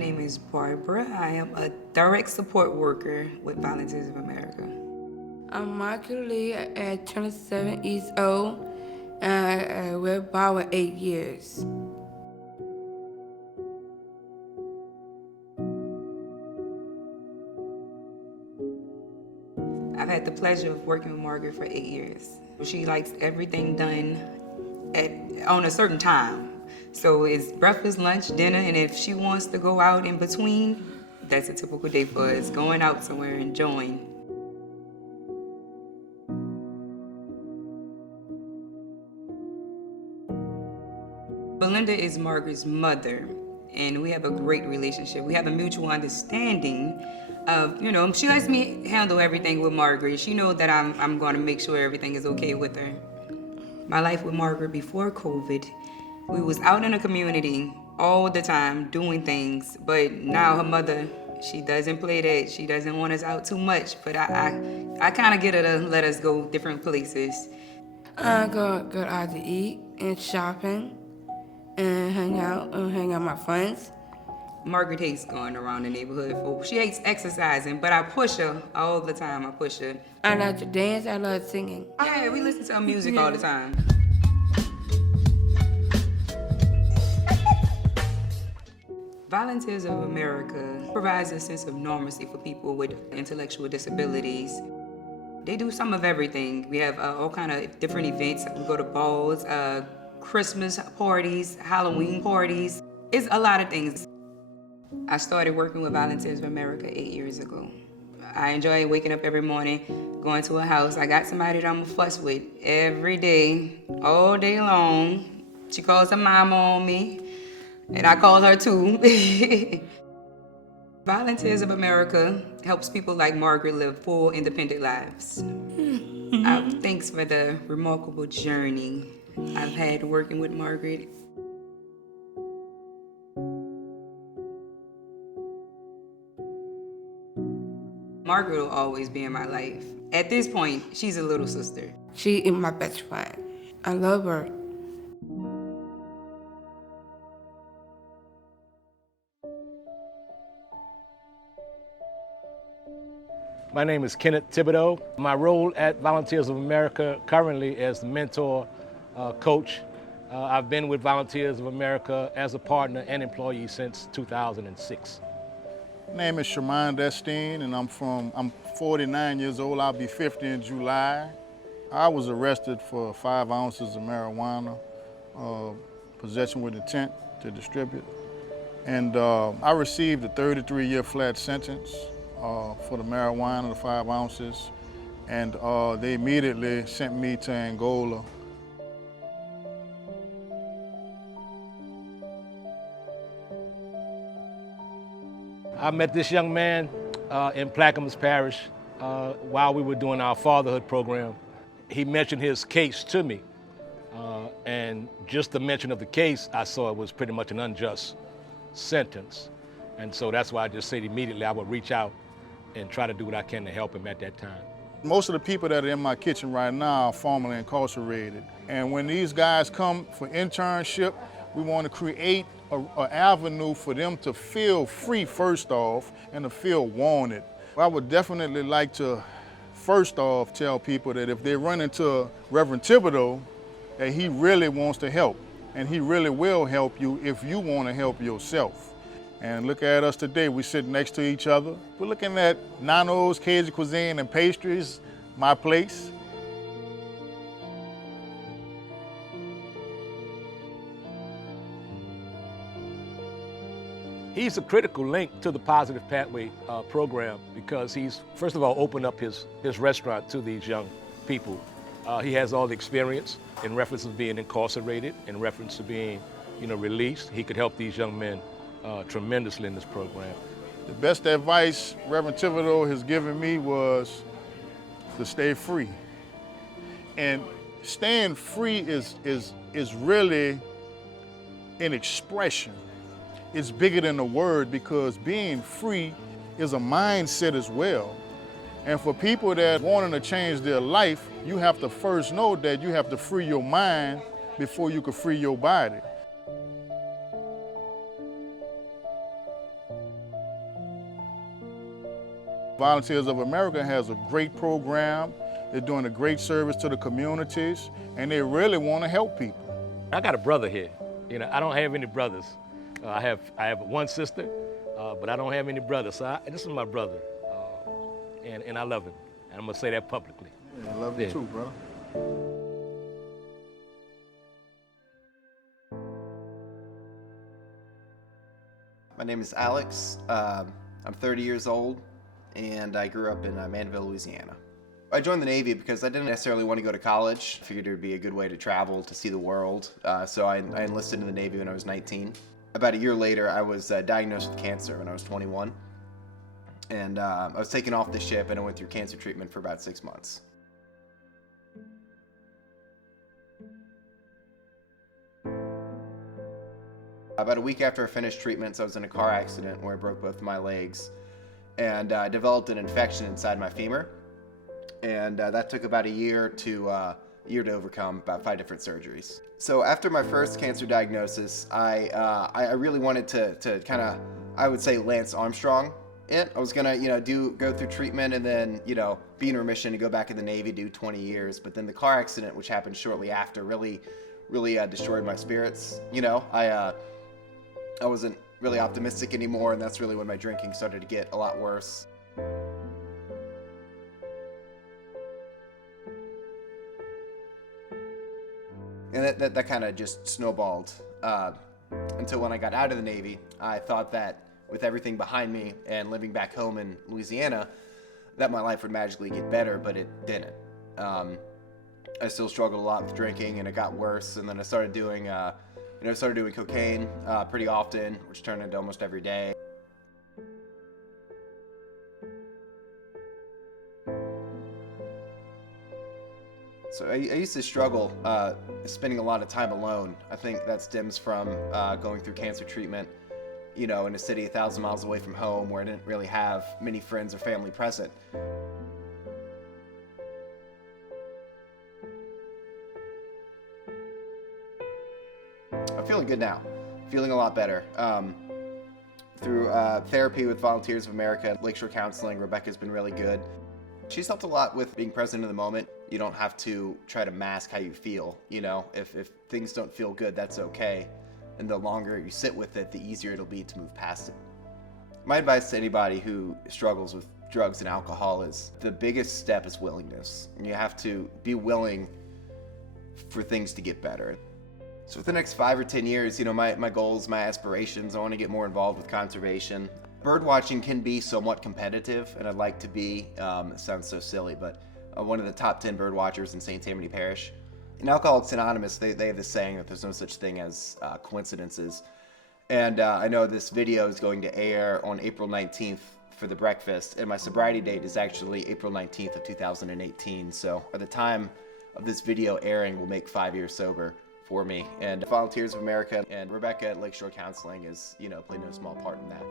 name is Barbara. I am a direct support worker with Volunteers of America. I'm Michael Lee at 27 East O, and I with Bauer 8 years. I've had the pleasure of working with Margaret for 8 years. She likes everything done on a certain time. So it's breakfast, lunch, dinner, and if she wants to go out in between, that's a typical day for us, going out somewhere, enjoying. Belinda is Margaret's mother, and we have a great relationship. We have a mutual understanding of, she lets me handle everything with Margaret. She knows that I'm going to make sure everything is okay with her. My life with Margaret before COVID, we was out in the community all the time doing things, but now her mother, she doesn't play that. She doesn't want us out too much, but I kind of get her to let us go different places. I go out to eat and shopping and hang out with my friends. Margaret hates going around the neighborhood. She hates exercising, but I push her all the time. I push her. I like to dance. I love singing. Yeah, we listen to her music all the time. Volunteers of America provides a sense of normalcy for people with intellectual disabilities. They do some of everything. We have all kind of different events. We go to balls, Christmas parties, Halloween parties. It's a lot of things. I started working with Volunteers of America 8 years ago. I enjoy waking up every morning, going to a house. I got somebody that I'm gonna fuss with every day, all day long. She calls her mama on me, and I call her too. Volunteers of America helps people like Margaret live full, independent lives. Thanks for the remarkable journey I've had working with Margaret. Margaret will always be in my life. At this point, she's a little sister. She is my best friend. I love her. My name is Kenneth Thibodeau. My role at Volunteers of America currently is the mentor, coach. I've been with Volunteers of America as a partner and employee since 2006. My name is Sherman Destine, and I'm 49 years old. I'll be 50 in July. I was arrested for 5 ounces of marijuana, possession with intent to distribute. And I received a 33-year flat sentence for the marijuana, the 5 ounces. And they immediately sent me to Angola. I met this young man in Plaquemines Parish while we were doing our fatherhood program. He mentioned his case to me, and just the mention of the case, I saw it was pretty much an unjust sentence. And so that's why I just said immediately I would reach out and try to do what I can to help him at that time. Most of the people that are in my kitchen right now are formerly incarcerated. And when these guys come for internship, we want to create an avenue for them to feel free first off and to feel wanted. I would definitely like to first off tell people that if they run into Reverend Thibodeau, that he really wants to help, and he really will help you if you want to help yourself. And look at us today, we sit next to each other. We're looking at Nano's Cajun Cuisine and Pastries, my place. He's a critical link to the Positive Pathway program because he's, first of all, opened up his restaurant to these young people. He has all the experience in reference to being incarcerated, in reference to being, released. He could help these young men tremendously in this program. The best advice Reverend Thibodeau has given me was to stay free. And staying free is really an expression. It's bigger than a word because being free is a mindset as well. And for people that wanting to change their life, you have to first know that you have to free your mind before you can free your body. Volunteers of America has a great program. They're doing a great service to the communities, and they really want to help people. I got a brother here. You know, I don't have any brothers. I have one sister, but I don't have any brothers. So this is my brother, and I love him. And I'm gonna say that publicly. Yeah, I love you too, brother. My name is Alex. I'm 30 years old, and I grew up in Mandeville, Louisiana. I joined the Navy because I didn't necessarily want to go to college. I figured it would be a good way to travel, to see the world. So I enlisted in the Navy when I was 19. About a year later, I was diagnosed with cancer when I was 21. And I was taken off the ship, and I went through cancer treatment for about 6 months. About a week after I finished treatments, I was in a car accident where I broke both of my legs, and I developed an infection inside my femur. And that took about a year to overcome, about 5 different surgeries. So after my first cancer diagnosis, I really wanted to kind of, I would say, Lance Armstrong it. I was gonna, go through treatment and then, be in remission and go back in the Navy, do 20 years. But then the car accident, which happened shortly after, really destroyed my spirits. I wasn't really optimistic anymore, and that's really when my drinking started to get a lot worse. And that kind of just snowballed until when I got out of the Navy. I thought that with everything behind me and living back home in Louisiana, that my life would magically get better, but it didn't. I still struggled a lot with drinking, and it got worse. And then I started doing, cocaine pretty often, which turned into almost every day. So I used to struggle spending a lot of time alone. I think that stems from going through cancer treatment, in a city 1,000 miles away from home where I didn't really have many friends or family present. I'm feeling good now, feeling a lot better. Through therapy with Volunteers of America, Lakeshore Counseling, Rebecca's been really good. She's helped a lot with being present in the moment. You don't have to try to mask how you feel, If things don't feel good, that's okay. And the longer you sit with it, the easier it'll be to move past it. My advice to anybody who struggles with drugs and alcohol is the biggest step is willingness. And you have to be willing for things to get better. So for the next 5 or 10 years, my goals, my aspirations, I want to get more involved with conservation. Bird watching can be somewhat competitive, and I'd like to be, it sounds so silly, but one of the top 10 bird watchers in St. Tammany Parish. In Alcoholics Anonymous, they have this saying that there's no such thing as coincidences. And I know this video is going to air on April 19th for the breakfast, and my sobriety date is actually April 19th of 2018. So at the time of this video airing, we'll make 5 years sober for me. And Volunteers of America and Rebecca at Lakeshore Counseling is, played no small part in that.